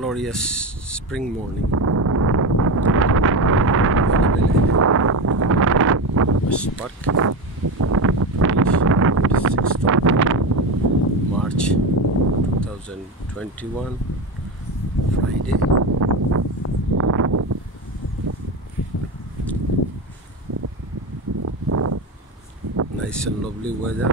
glorious spring morning. West Park, 6th of March 2021, Friday. Nice and lovely weather.